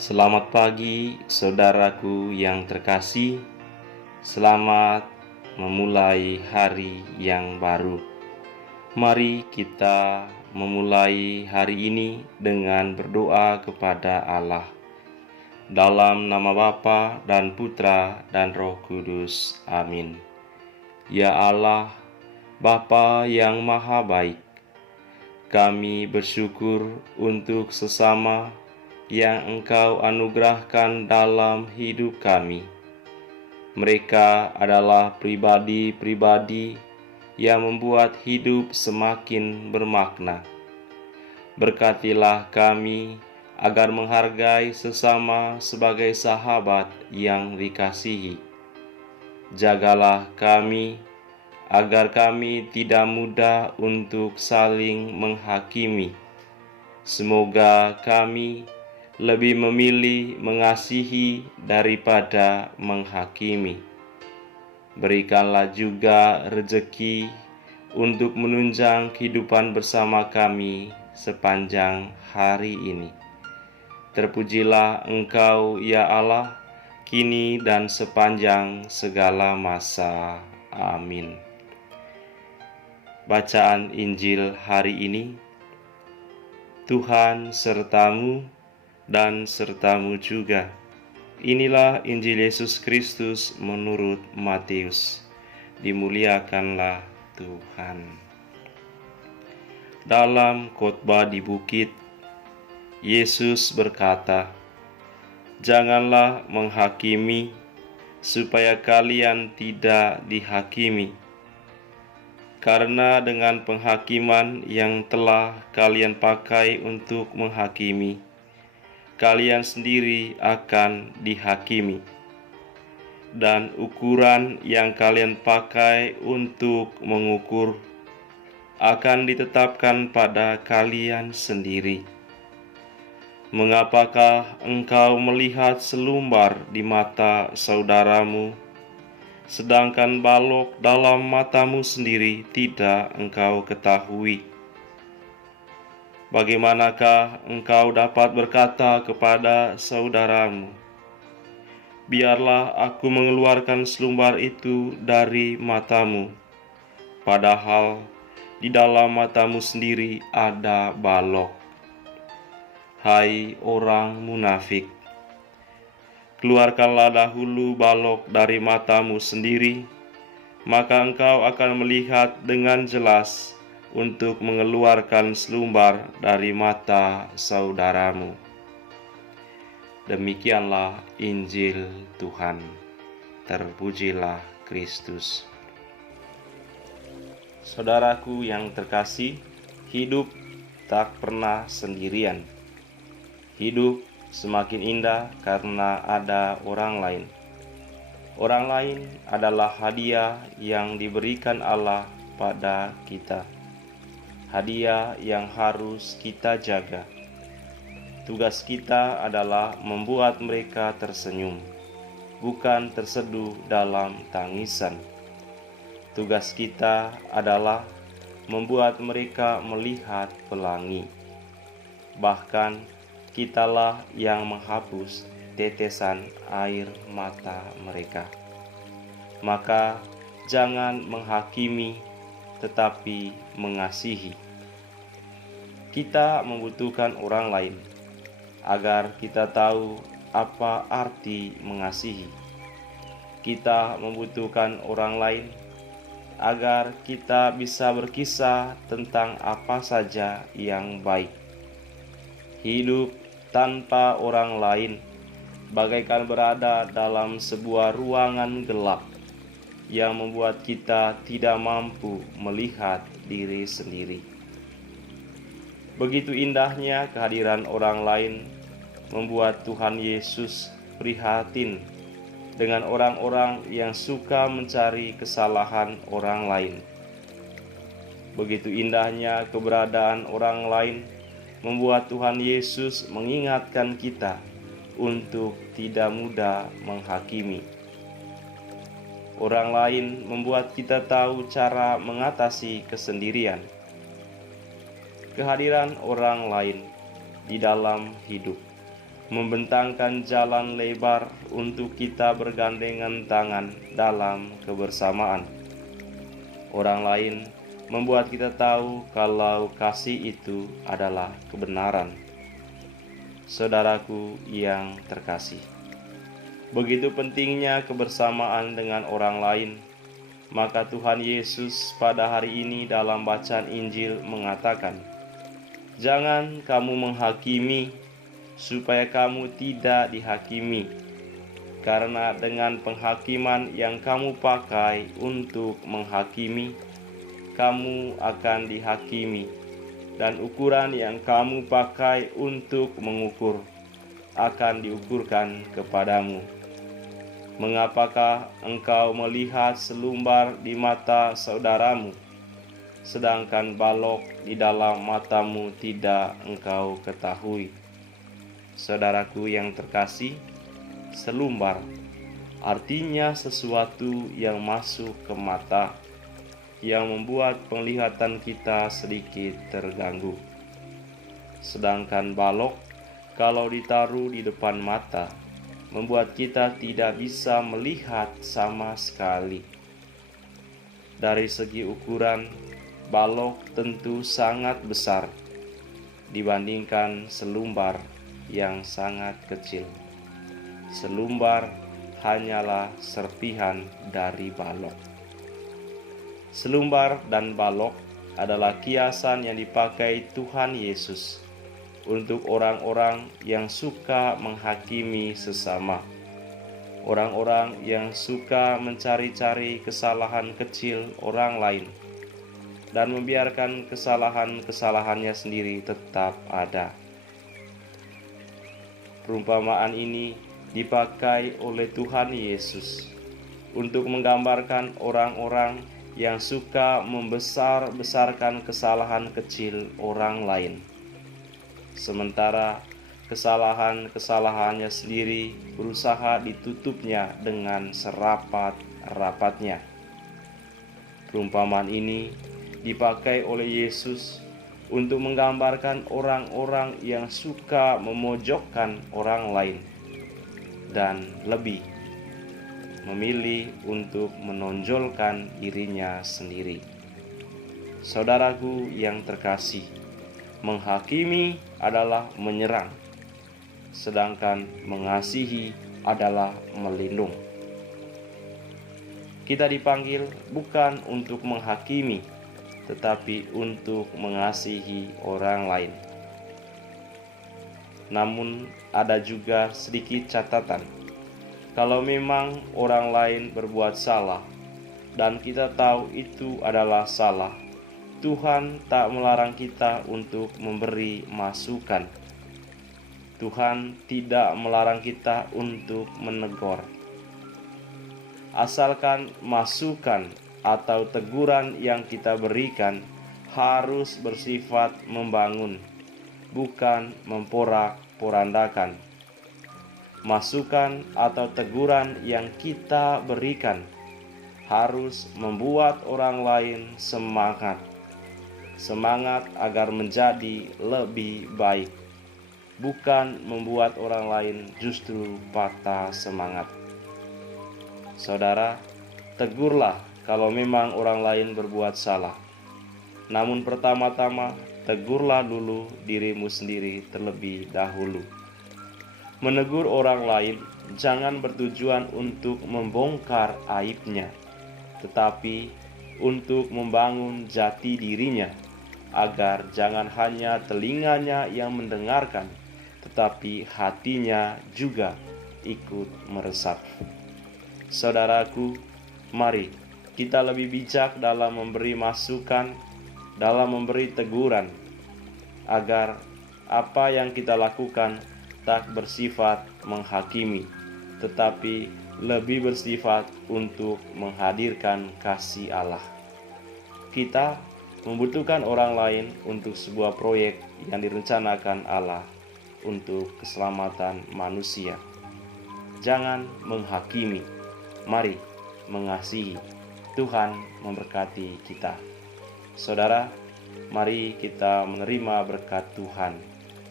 Selamat pagi, saudaraku yang terkasih. Selamat memulai hari yang baru. Mari kita memulai hari ini dengan berdoa kepada Allah. Dalam nama Bapa dan Putra dan Roh Kudus. Amin. Ya Allah, Bapa yang Maha Baik, kami bersyukur untuk sesama yang Engkau anugerahkan dalam hidup kami. Mereka adalah pribadi-pribadi yang membuat hidup semakin bermakna. Berkatilah kami agar menghargai sesama sebagai sahabat yang dikasihi. Jagalah kami agar kami tidak mudah untuk saling menghakimi. Semoga kami lebih memilih mengasihi daripada menghakimi. Berikanlah juga rezeki untuk menunjang kehidupan bersama kami sepanjang hari ini. Terpujilah Engkau, ya Allah, kini dan sepanjang segala masa. Amin. Bacaan Injil hari ini. Tuhan sertamu dan sertamu juga. Inilah Injil Yesus Kristus menurut Matius. Dimuliakanlah Tuhan. Dalam khotbah di bukit, Yesus berkata, "Janganlah menghakimi, supaya kalian tidak dihakimi. Karena dengan penghakiman yang telah kalian pakai untuk menghakimi, kalian sendiri akan dihakimi. Dan ukuran yang kalian pakai untuk mengukur akan ditetapkan pada kalian sendiri. Mengapakah engkau melihat selumbar di mata saudaramu, sedangkan balok dalam matamu sendiri tidak engkau ketahui? Bagaimanakah engkau dapat berkata kepada saudaramu, 'Biarlah aku mengeluarkan selumbar itu dari matamu,' padahal di dalam matamu sendiri ada balok? Hai orang munafik, keluarkanlah dahulu balok dari matamu sendiri, maka engkau akan melihat dengan jelas untuk mengeluarkan selumbar dari mata saudaramu." Demikianlah Injil Tuhan. Terpujilah Kristus. Saudaraku yang terkasih, hidup tak pernah sendirian. Hidup semakin indah karena ada orang lain. Orang lain adalah hadiah yang diberikan Allah pada kita. Hadiah yang harus kita jaga. Tugas kita adalah membuat mereka tersenyum, bukan terseduh dalam tangisan. Tugas kita adalah membuat mereka melihat pelangi. Bahkan kitalah yang menghapus tetesan air mata mereka. Maka jangan menghakimi, tetapi mengasihi. Kita membutuhkan orang lain agar kita tahu apa arti mengasihi. Kita membutuhkan orang lain agar kita bisa berkisah tentang apa saja yang baik. Hidup tanpa orang lain bagaikan berada dalam sebuah ruangan gelap yang membuat kita tidak mampu melihat diri sendiri. Begitu indahnya kehadiran orang lain membuat Tuhan Yesus prihatin dengan orang-orang yang suka mencari kesalahan orang lain. Begitu indahnya keberadaan orang lain membuat Tuhan Yesus mengingatkan kita untuk tidak mudah menghakimi. Orang lain membuat kita tahu cara mengatasi kesendirian. Kehadiran orang lain di dalam hidup membentangkan jalan lebar untuk kita bergandengan tangan dalam kebersamaan. Orang lain membuat kita tahu kalau kasih itu adalah kebenaran. Saudaraku yang terkasih, begitu pentingnya kebersamaan dengan orang lain. Maka Tuhan Yesus pada hari ini dalam bacaan Injil mengatakan, "Jangan kamu menghakimi, supaya kamu tidak dihakimi. Karena dengan penghakiman yang kamu pakai untuk menghakimi, kamu akan dihakimi. Dan ukuran yang kamu pakai untuk mengukur, akan diukurkan kepadamu. Mengapakah engkau melihat selumbar di mata saudaramu, sedangkan balok di dalam matamu tidak engkau ketahui?" Saudaraku yang terkasih, selumbar artinya sesuatu yang masuk ke mata, yang membuat penglihatan kita sedikit terganggu. Sedangkan balok, kalau ditaruh di depan mata, membuat kita tidak bisa melihat sama sekali. Dari segi ukuran, balok tentu sangat besar dibandingkan selumbar yang sangat kecil. Selumbar hanyalah serpihan dari balok. Selumbar dan balok adalah kiasan yang dipakai Tuhan Yesus untuk orang-orang yang suka menghakimi sesama, orang-orang yang suka mencari-cari kesalahan kecil orang lain dan membiarkan kesalahan-kesalahannya sendiri tetap ada. Perumpamaan ini dipakai oleh Tuhan Yesus untuk menggambarkan orang-orang yang suka membesar-besarkan kesalahan kecil orang lain, sementara kesalahan-kesalahannya sendiri berusaha ditutupnya dengan serapat-rapatnya. Perumpamaan ini dipakai oleh Yesus untuk menggambarkan orang-orang yang suka memojokkan orang lain dan lebih memilih untuk menonjolkan dirinya sendiri. Saudaraku yang terkasih, menghakimi adalah menyerang, sedangkan mengasihi adalah melindung. Kita dipanggil bukan untuk menghakimi, tetapi untuk mengasihi orang lain. Namun ada juga sedikit catatan. Kalau memang orang lain berbuat salah dan kita tahu itu adalah salah, Tuhan tak melarang kita untuk memberi masukan. Tuhan tidak melarang kita untuk menegur. Asalkan masukan atau teguran yang kita berikan harus bersifat membangun, bukan memporak-porandakan. Masukan atau teguran yang kita berikan harus membuat orang lain semangat agar menjadi lebih baik, bukan membuat orang lain justru patah semangat. Saudara, tegurlah kalau memang orang lain berbuat salah. Namun pertama-tama, tegurlah dulu dirimu sendiri terlebih dahulu. Menegur orang lain jangan bertujuan untuk membongkar aibnya, tetapi untuk membangun jati dirinya, agar jangan hanya telinganya yang mendengarkan, tetapi hatinya juga ikut meresap. Saudaraku, mari kita lebih bijak dalam memberi masukan, dalam memberi teguran, agar apa yang kita lakukan tak bersifat menghakimi, tetapi lebih bersifat untuk menghadirkan kasih Allah. Kita membutuhkan orang lain untuk sebuah proyek yang direncanakan Allah untuk keselamatan manusia. Jangan menghakimi, mari mengasihi. Tuhan memberkati kita. Saudara, mari kita menerima berkat Tuhan.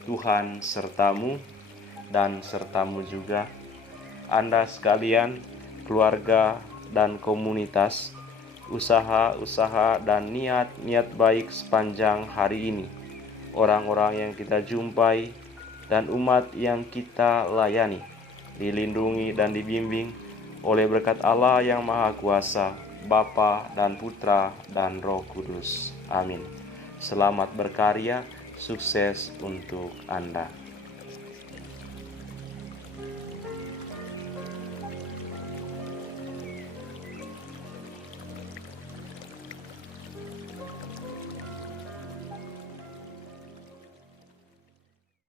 Tuhan sertamu, dan sertamu juga, Anda sekalian, keluarga dan komunitas, usaha-usaha dan niat-niat baik sepanjang hari ini, orang-orang yang kita jumpai, dan umat yang kita layani, dilindungi dan dibimbing oleh berkat Allah yang Maha Kuasa, Bapa dan Putra dan Roh Kudus. Amin. Selamat berkarya, sukses untuk Anda.